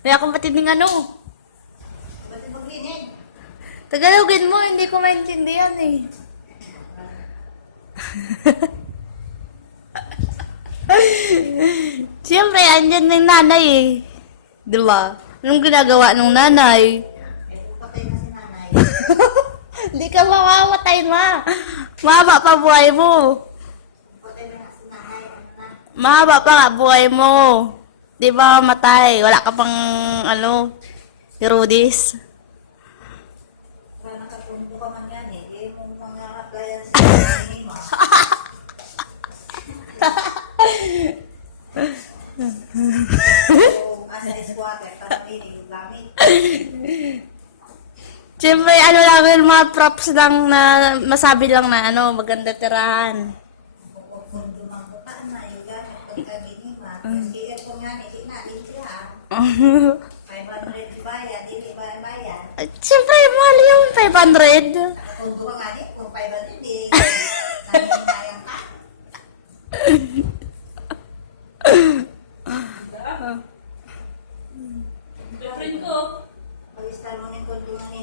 Kaya kapatid ng ano. Ba't maglinig? Tagalogin mo, hindi ko maintindihan eh. Siyempre, andyan ng nanay eh. Di ba? Anong ginagawa ng nanay? Kung patay na si nanay. Hindi ka mamamatay ma. Mahaba pa buhay mo. Patay na si nanay. Na? Mahaba pa nga buhay mo. Di ba matay? Wala ka pang ano, Herodes. Kaya nakapundo ka man yan eh. Eh, mong mga applyan sa. Kung asa is parang ini yung gamit. Siyempre, ano lang yun, mga props lang na masabi lang na ano, maganda tirahan. Kung pundo mang butaan na yung gamit. Pagkagini Siyempre, mahal yung 500. Kung buka din, kung 500, hindi namin kayang pa. Ko. Pag-install mo ng kondungan